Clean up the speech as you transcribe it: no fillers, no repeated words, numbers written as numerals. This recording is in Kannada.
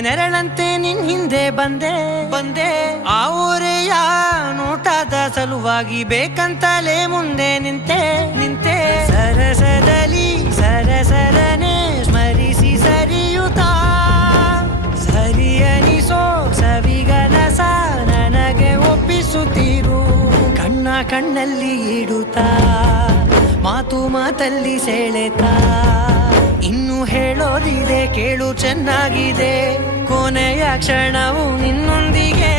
ನೆರಳಂತೆ ನಿನ್ ಹಿಂದೆ ಬಂದೆ ಆ ಊರೆಯ ನೋಟದ ಸಲುವಾಗಿ ಬೇಕಂತಲೇ ಮುಂದೆ ನಿಂತೆ ಸರಸದಲ್ಲಿ ಸರಸರನೆ ಸ್ಮರಿಸಿ ಸರಿಯುತ್ತಾ ಸರಿಯನಿಸೋ ಸವಿಗನಸ ನನಗೆ ಒಪ್ಪಿಸುತ್ತೀರು ಕಣ್ಣಲ್ಲಿ ಇಡುತ್ತಾ ಮಾತಲ್ಲಿ ಸೆಳೆತಾ ಇನ್ನು ಹೇಳೋದಿದೆ ಕೇಳು ಚೆನ್ನಾಗಿದೆ ಕೊನೆಯ ಕ್ಷಣವು ನಿನ್ನೊಂದಿಗೆ